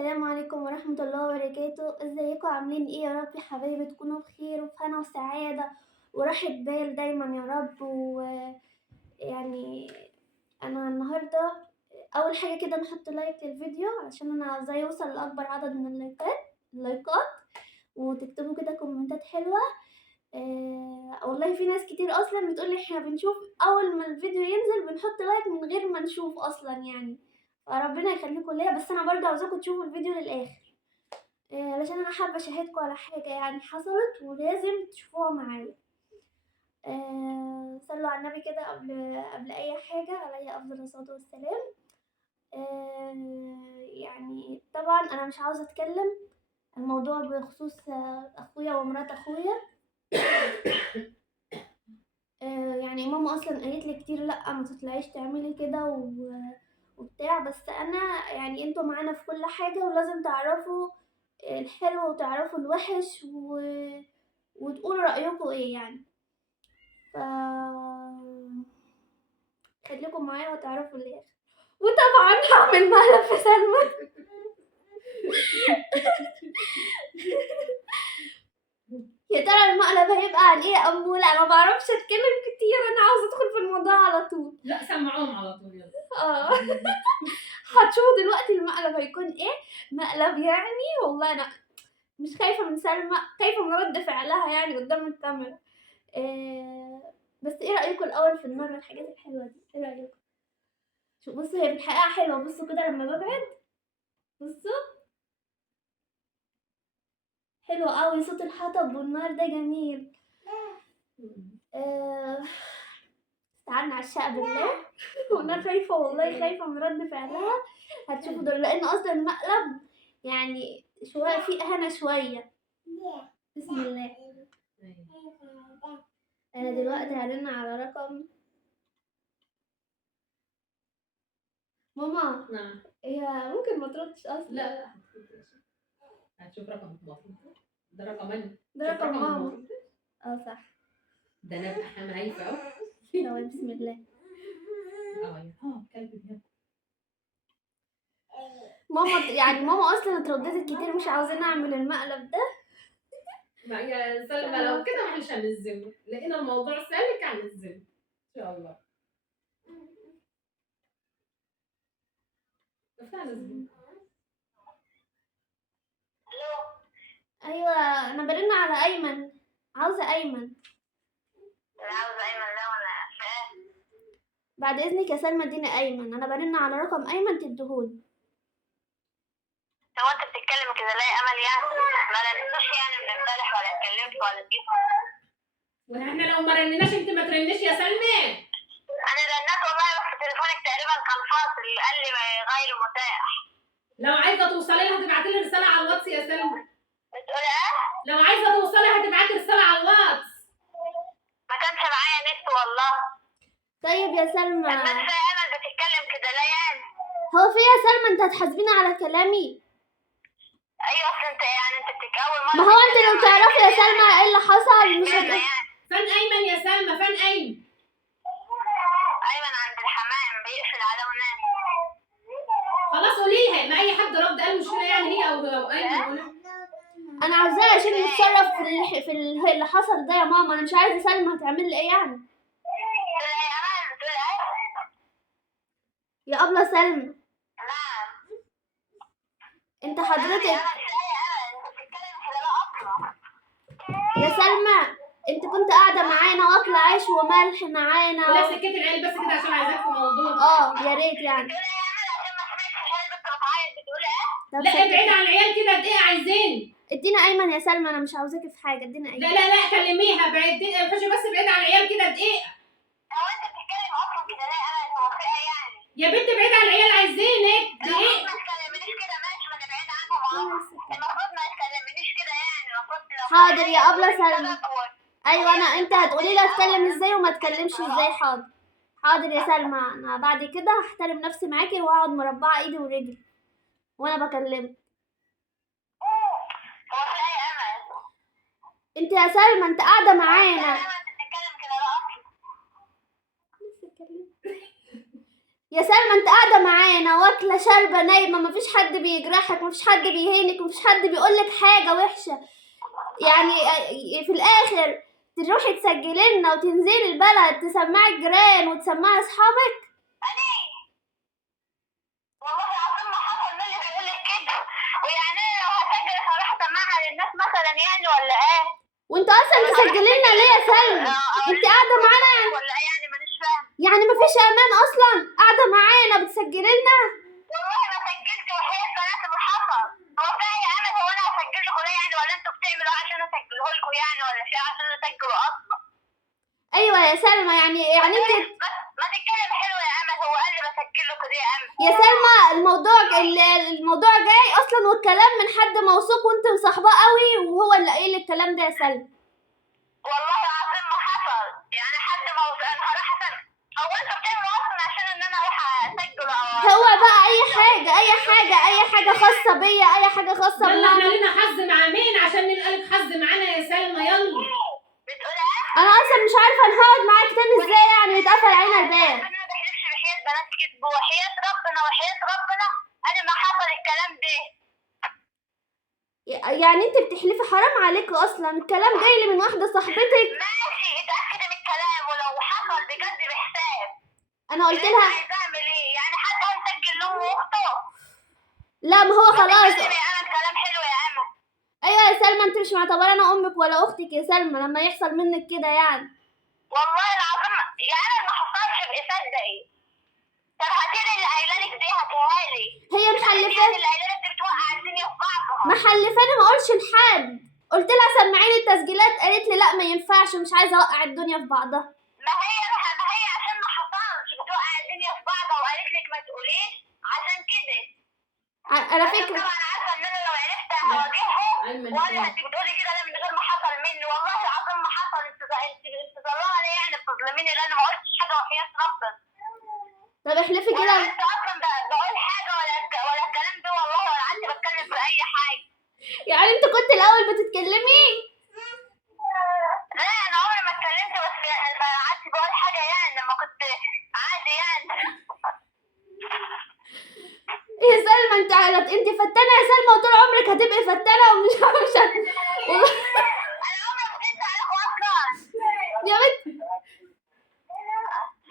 السلام عليكم ورحمة الله وبركاته. ازيكم عاملين ايه؟ يا رب يا حبايبي تكونوا بخير وفي هنا وسعادة وراحة بال دايما يا رب. ويعني انا النهاردة اول حاجة كده نحط لايك للفيديو عشان انا عايزاه يوصل لاكبر عدد من اللايكات وتكتبوا كده كومنتات حلوة. والله في ناس كتير اصلا بتقولي احنا بنشوف اول ما الفيديو ينزل بنحط لايك من غير ما نشوف اصلا يعني. فربنا يخليكم ليا، بس انا برضه عاوزاكم تشوفوا الفيديو للاخر علشان انا حابه اشاهدكم على حاجه يعني حصلت ولازم تشوفوها معايا. صلوا على النبي كده قبل اي حاجه، عليه افضل الصلاه والسلام. يعني طبعا انا مش عاوزه اتكلم الموضوع بخصوص اخويا ومرات اخويا. يعني ماما اصلا قالت لي كتير لا ما تطلعيش تعملي كده وبتاع، بس انا يعني انتوا معانا في كل حاجه ولازم تعرفوا الحلو وتعرفوا الوحش وتقولوا رأيكم ايه يعني. ف خليكم معايا وتعرفوا الاخر. وطبعا هعمل مقلب في سلمى. يا ترى المقلب هيبقى عن ايه يا أمولة؟ انا ما بعرفش اتكلم كتير، انا عاوزه ادخل في الموضوع على طول. لا سمعوهم على طول يلا. هتشوفوا دلوقتي المقلب هيكون ايه. مقلب يعني والله انا مش خايفه من سلمى، خايفه من رد فعلها يعني قدام الكاميرا. بس ايه رايكم الاول في النار والحاجات الحلوه دي؟ ايه رايكم؟ شوف بصوا هي في الحقيقه حلوه، بصوا كده لما ببعد بصوا حلو قوي، صوت الحطب والنار ده جميل. استعنا على الشقة بالله. وانا خايفه والله خايفه من رد فعلها. هتشوفوا دول لان اصلا المقلب يعني شويه فيه اهانه شويه. بسم الله. انا دلوقتي هرن على رقم ماما. نعم. هي ممكن ما تردش اصلا. لا هتشوف رقم مطلوب. ده رقم انا. ده رقم ماما. صح. ده انا ابقى هايفه اهو. تمام بسم الله. كلب ماما يعني ماما اصلا اترددت كتير مش عاوزين اعمل المقلب ده. ما يا سلمى لو كده مش هنزله، لقينا الموضوع سالك هنزله ان شاء الله. ايوه انا برن على ايمن، عاوزه ايمن. عاوزة أيمن ده ولا فاهم؟ بعد اذنك يا سلمى اديني ايمن، انا برن على رقم ايمن تديهولي. هو أنت بتتكلم كده ليه أمل يعني؟ ما رنتوش يعني من امبارح ولا اتكلمت ولا كده؟ واحنا لو ما رنناش انت ما ترنيش يا سلمى. أنا رنيت والله بس تليفونك تقريبا كان فاصل، قال لي غير متاح. لو عايزه توصلي لها تبعتي لي رساله على الواتس يا سلمى. بتقول إيه؟ لو عايزه توصلي هتبعتي رساله على الواتس. ما كانش معايا نت والله. طيب يا سلمى. بس أمل بتتكلم كده ليه يعني؟ هو في يا سلمى انت هتحاسبيني على كلامي؟ أيوة أصل أنت يعني أنت أول مرة. ما هو انت لو تعرفي يا سلمى ايه اللي حصل مش يعني فين ايمن يا سلمى؟ فين ايمن؟ أيمن عند الحمام بيقفل على ونام. خلاص قولي لها، ما اي حد رد قال مشكله يعني هي او ايمن. انا عاوزاه عشان نتصرف في اللي حصل ده يا ماما. انا مش عايزه سلمى هتعمل لي ايه يعني. تقول إيه يا أمل؟ تقول إيه؟ يا ابله سلمى نعم. انت حضرتك أنت بتتكلم كده لا أصلا. يا سلمى انت كنت قاعده معانا واكله عيش وملح معانا ولا سكت العيال بس كده عشان عايزاك في موضوع. يا ريت يعني. لا ابعد عن العيال كده دقيقه عايزين. ادينا ايمن يا سلمى، انا مش عاوزاكي في حاجه، ادينا ايمن. لا كلميها بعد خشي بس بعيد عن العيال كده دقيقه. هو انت بتتكلم اصلا كده ليه؟ انا موافقه يعني. يا بنت بعيد عن العيال عايزينك دقيقه. ما تكلمنيش كده ماشي، ما نبعد عنهم المفروض ما تكلمنيش كده يعني. المفروض حاضر يا ابله سلمى. ايوه انت هتقولي لي اتكلم ازاي وما اتكلمش ازاي. حاضر يا سلمى، انا بعد كده هحترم نفسي معاكي وهقعد مربعه ايدي ورجلي وانا بكلمك. هو في اي امل؟ انت يا سلمى انت قاعده معانا. انت بتتكلم كده لا اصلا. يا سلمى انت قاعده معانا واكله شاربه نايمه، مفيش حد بيجرحك، مفيش حد بيهينك، مفيش حد بيقولك حاجه وحشه. يعني في الاخر تروحي تسجلي لنا وتنزلي البلد تسمعي الجيران وتسمعي اصحابك. والله العظيم ما حصل من اللي بيقول لك كده. ويعني انا لو هسجل هروح اسمعها للناس مثلا يعني ولا ايه؟ وانت اصلا تسجلي لنا ليه يا سلمى؟ انت قاعده معانا ولا ايه يعني؟ مانيش فاهم. يعني مفيش امان اصلا؟ قاعده معانا بتسجلي لنا؟ والله ما سجلت وحياة بنات اللي حصل. هو في اي امل هو انا هسجل لكم ليه يعني؟ ولا انتوا بتعملوا عشان اسجله لكم يعني؟ ولا في عشان اسجله اصلا؟ ايوه يا سلمى، يعني انت ما تتكلم حلو يا امل. هو قال لي بسجل لكم دي يا امل. يا سلمى الموضوع جاي اصلا والكلام من حد موثوق وانت مصاحباه قوي وهو اللي قايل الكلام ده يا سلمى. والله العظيم ما حصل. يعني حد ما انا هروح اسجل. هو انتوا بتعملوا اصلا عشان ان انا اروح اسجل هو بقى اي حاجه خاصه بيا، اي حاجه خاصه يلا احنا بماما. لنا حظ مع مين عشان نلقى لك حظ معانا يا سلمى؟ يلا. بتقول ايه؟ انا اصلا مش عارفه هنقعد معاك تاني ازاي، يعني يتقفل علينا الباب. انا ما بحلفش بحياة بنات كذب وحياة ربنا وحياة ربنا انا ما حصل الكلام ده. يعني انت بتحلفي؟ حرام عليكي اصلا، الكلام جاي لي من واحده صاحبتك. ماشي اتأكد من الكلام ولو حصل بجد بحساب. انا قلت انت لها عايز اعمل ايه؟ يعني حد هيسجل لامه واخته؟ لا، ما هو خلاص. بتتكلمي يا امل كلام حلو يا امل. ايوه يا سلمى، انت مش معتبره انا امك ولا اختك يا سلمى لما يحصل منك كده يعني. والله العظيم يا امل ما حصلش بصدقي. طب هاتيلي اللي قايله لك دي، هاتيها لي. هي يعني محلفاني اللي قايله لك دي بتوقع الدنيا في بعضها. محلفاني ما اقولش لحد. قلت لها سمعيني التسجيلات، قالت لي لا ما ينفعش، مش عايزه اوقع الدنيا في بعضها. ما هي عشان ما حصلش بتوقع الدنيا في بعضها وقالت لك ما تقوليش عشان كده. على انا فكره طبعا عارفه ان انا لو عرفت هواجهها. ايمن ولا انت بتقولي كده لا من غير ما حصل مني؟ والله العظيم ما حصل. انت ظلمه ليه يعني؟ بتظلميني لان ما قلتش حاجه وحياة ربنا. طب احلفي ولا كده. انت اصلا بقول حاجه ولا الكلام ده والله ولا قعدت بتكلم في اي حاجه. يعني انت كنت الاول بتتكلمي؟ لا انا عمري ما اتكلمت بس يعني ما قعدت بقول حاجه يعني لما كنت عادي يعني. يا سلمى انت فتانه يا سلمى، وطول عمرك هتبقي فتانه ومش والله. انا عمري ما كنت عليكم اصلا. يا بنت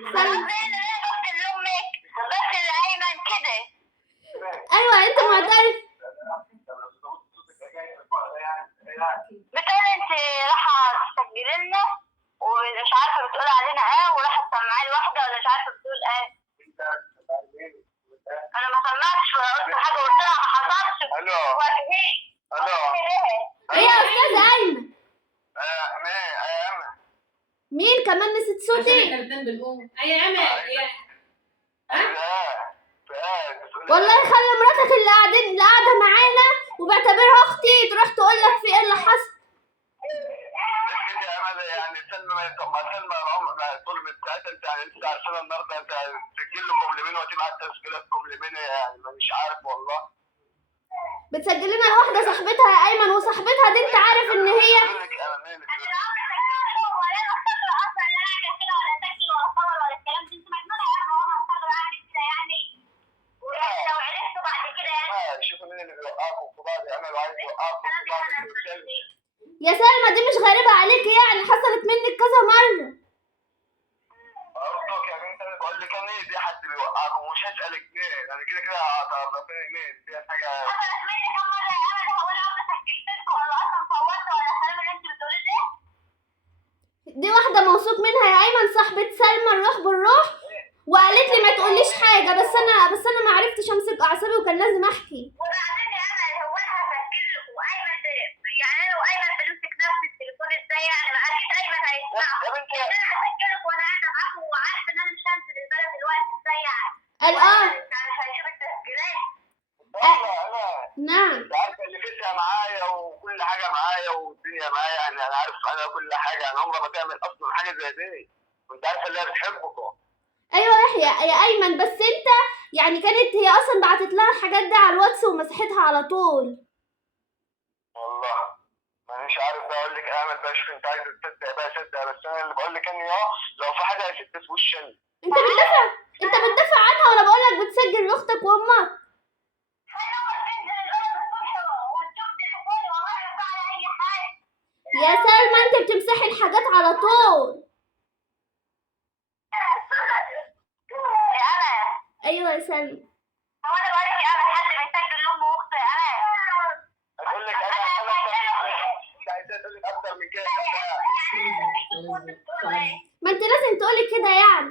انا سلمى. قصدي ان انا بس لامك بس لايمن كده. ايوه انت معترف. بتقول انت رايحه تسجلي لنا ومش عارفه بتقول علينا ايه ورايحه تسمعي لي واحده ولا مش عارفه بتقول ايه. انا ما سمعتش ولا قلت حاجه. قلت لها ما حصلش. الو وافهمي. الو ايه يا استاذ ايمن؟ مين مين كمان نسيت عشان صوتي؟ احنا الاثنين بنقوم. يا امل يا والله خلي مراتك اللي قاعده معانا وبعتبرها اختي تروح تقول لك في ايه اللي حصل. كده يا امل يعني سلمى سلمى طول من ساعتها انت يعني انت عشان النهارده انت تسجل لكم لمين وتبعت تسجيلاتكم لمين يعني مش عارف والله. بتسجل لنا واحده صاحبتها يا ايمن، وصاحبتها دي انت عارف ان هي شوفوا مين اللي بيوقعكم في بعض يا امل وعايز يوقعكم في بعض يا سلمى دي مش غريبه عليكي يعني، حصلت منك كذا مره. أرجوك يا بنت انا بقول لك انا دي حد بيوقعكم ومش هسألك مين. انا كده كده هتعرفيني مين دي حاجه. دي واحده موثوق منها يا ايمن، صاحبه سلمى الروح بالروح، وقالت لي ما تقوليش حاجه، بس انا ما عرفتش امسك اعصابي وكان لازم احكي. وبعدين يا امل هو انا هسجل لكم وايمن يعني انا وايمن بنمسك نفس التليفون ازاي يعني؟ ما اكيد ايمن هيسمعه. يا بنتي انا هسجل لكم وانا قاعده معاكم وعارفه ان انا مش هنزل البلد دلوقتي ازاي يعني؟ الان يعني هشوف التسجيلات. نعم. انت عارفه اللي فيها معايا وكل حاجه معايا والدنيا معايا يعني انا عارف انا كل حاجه يعني عمرها ما تعمل اصلا حاجه زي دي. وانت عارفه اللي هي بتحبكم. ايوه يا ايمن، بس انت يعني كانت هي اصلا بعتت لها الحاجات دي على الواتس ومسحتها على طول. والله ما انا مش عارف بقى اقول لك امل بقى، شوف انت عايز تصدق بقى صدق، بس انا اللي بقول لك اني لو في حاجه يا ست في وشي. انت بتدافع عنها وانا بقول لك بتسجل لاختك وامك. يا سلمى انت بتمسحي الحاجات على طول. يا انا ايوه يا سلمى. هو انا بقول لك انا حد بيسجل لام واختي انا اقول لك انا انت عايز تقول لك اكتر من كده. ما انت لازم تقولي كده يعني.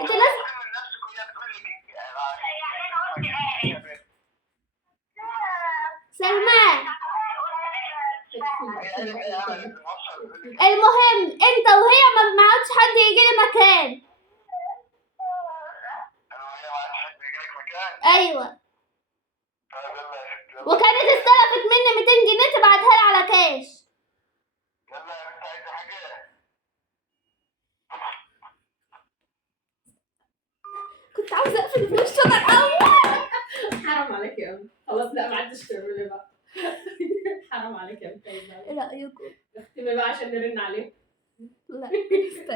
انت لازم. من نفسك وهي بتقول لك سلمان المهم انت وهي ما عادش حد يجي لي مكان. انا وهي ما عادش حد يجي لك مكان. ايوه. طيب يلا يا ست، يلا. وكانت استلفت مني 200 جنيه تبعتها لي على كاش. يلا يا بنت عايزه حاجه؟ كنت عاوزه اقفل في وشها الاول. حرام عليك يا ام، خلاص لا ما عدتش تعملي بقى. حرام عليك يا ام. ايه رايكم؟ اختمي بقى عشان نرن عليه. لا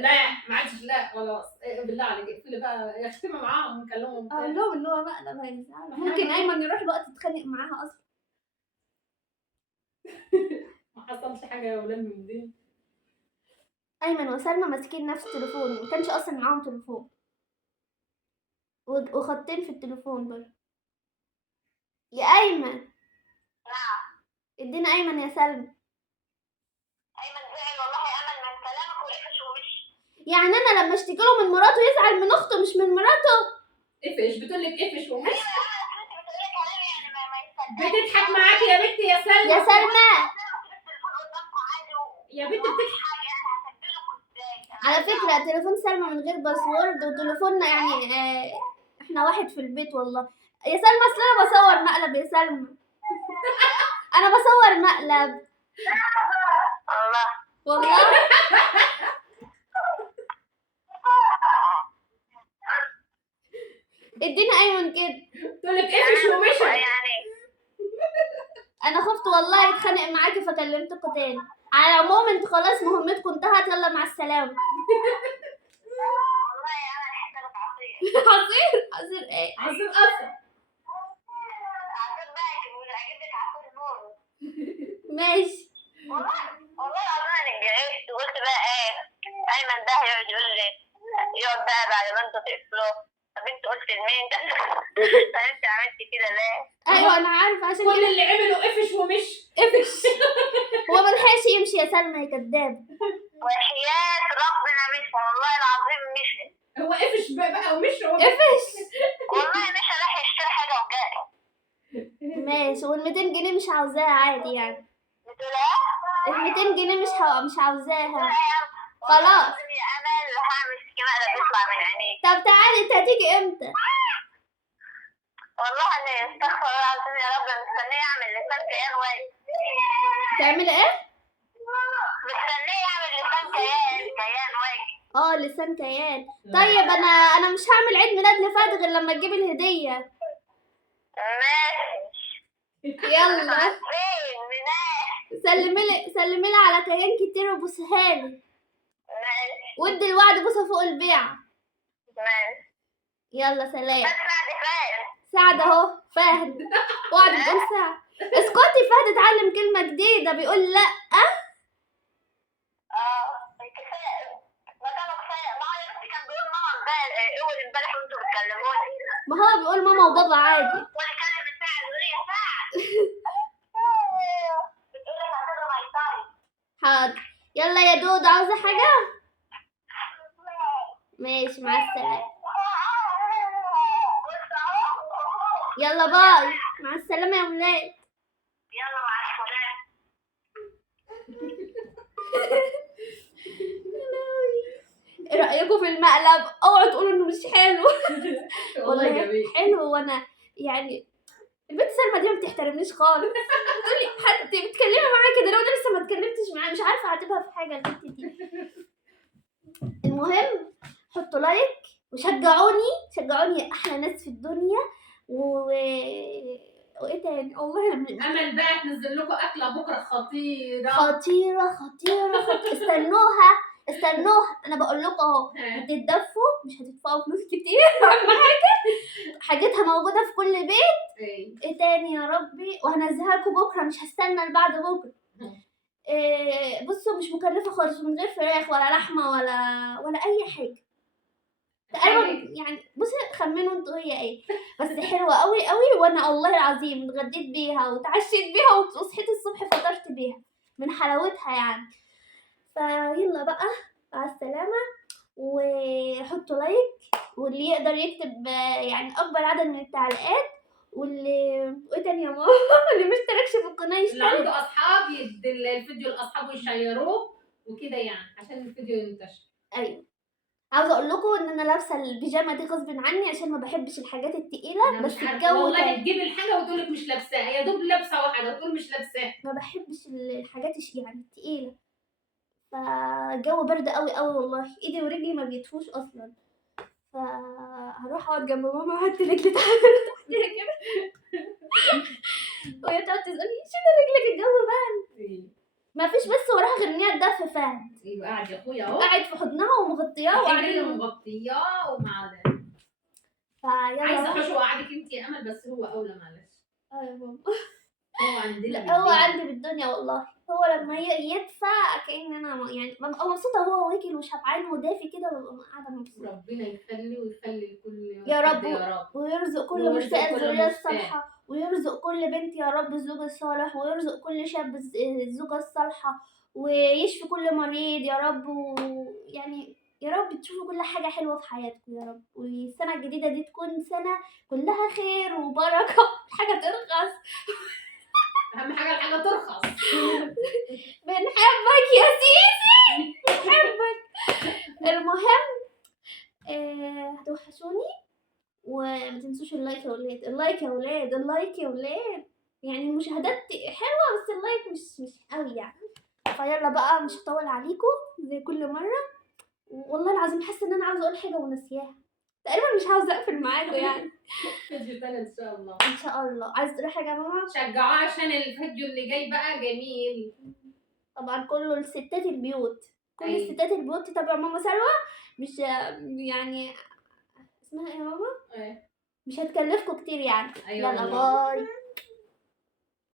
لا ما عادش، لا خلاص بالله عليك اقفلي بقى، اختمي معاهم ونكلمهم اقول تاني. لهم ان هو مقلب هيزعل. ممكن ايمن يروح بقى تتخانق معاها اصلا. ما حصلش حاجه يا ولاد من دي. ايمن وسلمى ماسكين نفس التليفون، ما كانش اصلا معاهم تليفون وخطين في التليفون برضه. يا ايمن ادينا ايمن يا سلمى. ايمن زعل والله يا امل من كلامك وقفش ومشي. يعني انا لما اشتكي له من مراته يزعل من اخته مش من مراته؟ قفش، بتقول لك قفش ومش ايوه يا امل انت بتقولي كلام يعني ما يصدقش. بتضحك معاكي يا بنتي يا سلمى. يا سلمى التليفون قدامكم عادي يا بنتي بتضحك. حاجه يعني هسجل لكم ازاي؟ على فكرة تليفون سلمى من غير باسورد وتليفوننا يعني احنا واحد في البيت والله. يا سلمى اصل انا بصور مقلب يا سلمى. انا بصور مقلب الله والله. ادينا ايمن كده. تقول لك قفش ومشي. يعني انا خفت والله يتخانق معاكي فكلمتكوا تاني. على العموم انتوا خلاص مهمتكم انتهت، يلا مع السلامة. والله يا امل حسابك عصير. عصير ايه؟ عصير اصلا. عصير باكر وعجبك عصير نور. ماشي. والله العظيم انا اتجرحت وقلت بقى ايه ايمن ده هيقعد يقول لي يقعد بقى بعد ما انتوا تقفلوا. طب انت قلت لمين ده؟ طب انت عملت كده ليه؟ ايوه انا عارفه عشان كل كده اللي عمله قفش ومش. قفش. هو ملحقش يمشي يا سلمى يا كداب. وحياة ربنا مشي والله العظيم مشي. هو قفش بقى ومش هو قفش. والله مشي راح يشتري حاجة وجاي. ماشي. وال 200 جنيه مش عاوزاها عادي يعني. بتقول ايه؟ ال 200 جنيه مش عاوزاها. خلاص خلاص. يا امل هعمل مقلب يطلع من عينيك. طب تعالي انت هتيجي امتى؟ والله انا استغفر الله العظيم يا رب مستنيه اعمل لسان كيان واجب. تعملي ايه؟ مستنيه اعمل لسان كيان واجب. اه لسان كيان. طيب انا مش هعمل عيد ميلاد لفهد غير لما تجيبي الهديه. ماشي. يلا فين مناح؟ سلمي لي على كيان كتير وبوسها لي. ماشي. وادي الوعد بوسه فوق البيع. ماشي. يلا سلام. بس بعد فين؟ سعد اهو فهد. وعد تقول سعد. اسكتي فهد اتعلم كلمه جديده بيقول لا. كفايه مكانه كفايه. ما هو يا بنتي كان بيقول ماما امبارح وانتوا بتكلموني. ما هو بيقول ماما وبابا عادي. وانا كلم سعد يقول لي يا سعد. بتقول لك هتضرب عيطاري. حاضر. يلا يا دود عاوزه حاجه؟ ماشي مع السلامه. يلا باي. مع السلامه يا ولاد. يلا مع السلامه. ايه رايكم في المقلب؟ اوعوا تقولوا انه مش حلو. والله جميل. حلو. وانا يعني البنت سلمى دي ما بتحترمنيش خالص. تقولي حد بتكلمي معايا كده لو انا لسه ما اتكلمتش معاها. مش عارفه اعاتبها في حاجه البنت دي. المهم حطوا لايك وشجعوني يا احلى ناس في الدنيا وايه تاني تاني والله امل بقى تنزل لكم اكله بكره خطيره. خطيرة خطيرة خطيرة. استنوها انا بقول لكم اهو، هتتدفوا مش هتدفعوا فلوس كتير. اهم حاجتها موجودة في كل بيت. ايه تاني يا ربي، وهنزلها لكم بكرة، مش هستنى لبعد بكرة. بصوا مش مكلفة خالص، من غير فراخ ولا لحمة ولا اي حاجة تقريبا يعني. بصي خمنوا انتوا هي ايه، بس حلوة قوي قوي، وانا والله العظيم اتغديت بيها وتعشيت بيها وصحيت الصبح فطرت بيها من حلاوتها يعني. فيلا بقى مع السلامة، وحطوا لايك، واللي يقدر يكتب يعني اكبر عدد من التعليقات، وايه تاني يا ماما اللي مشتركش في القناة اللي يشترك. عنده اصحاب يدي الفيديو لاصحابه يشيروه وكده يعني عشان الفيديو ينتشر. ايوه عاوزه اقول لكم ان انا لابسه البيجامه دي غصب عني عشان ما بحبش الحاجات التقيله، أنا بس مش عارفة الجو والله تاني. تجيب الحاجه وتقول لك مش لابساها، يا دوب لابسه واحده وتقول مش لابساها. ما بحبش الحاجات يعني التقيله، فالجو برد قوي قوي والله، ايدي ورجلي ما بيطفوش اصلا. فهروح اقعد جنب ماما وهات رجلي تحتيها كده وهي تقعد تسالني شيل رجلك الجو بقى. ما فيش بس وراها غير ان هي تدفى فعلا. ايوه قاعد يا اخويا اهو قاعد في حضنها ومغطياه وقاعدين وقاعدين. مغطياه ومع ده. فيلا عايزه احوشه وقعدك انت يا امل، بس هو اولى معلش. يا ماما. هو عندنا لا هو بالدنيا. عندي بالدنيا والله. هو لما يدفى كأن انا يعني ببقى مبسوطه، هو واكل وشبعان ودافي كده، ببقى قاعده مبسوطه. ربنا يخلي ويخلي لكل يا حد رب، يا رب. ويرزق كل ويرزق مشتاق كل الذريه مشتاق. الصالحه، ويرزق كل بنت يا رب الزوج الصالح، ويرزق كل شاب الزوجه الصالحه، ويشفي كل مريض يا رب. ويعني يا رب تشوفوا كل حاجة حلوة في حياتكم يا رب، والسنة الجديدة دي تكون سنة كلها خير وبركة. حاجة ترخص. اهم حاجه الحاجه ترخص. بنحبك يا سيسي، بنحبك. المهم هتوحشوني، وما تنسوش اللايك يا ولاد، اللايك يا ولاد، اللايك يا ولاد. يعني المشاهدات حلوة بس اللايك مش قوي يعني. فيلا بقى مش هطول عليكم زي كل مرة، والله العظيم حاسة ان انا عاوزة اقول حاجة ونسياها تقريبا، مش عاوزة اقفل معاكم يعني. فيديو تاني ان شاء الله. ان شاء الله. عايز تقولي حاجة يا ماما؟ شجعوه عشان الفيديو اللي جاي بقى جميل. طبعا كله لستات البيوت، كل أيوة. الستات البيوت تتابع ماما سلوى، مش يعني اسمها ايه يا ماما؟ أيوة. مش هتكلفكم كتير يعني. أيوة يلا والله. باي.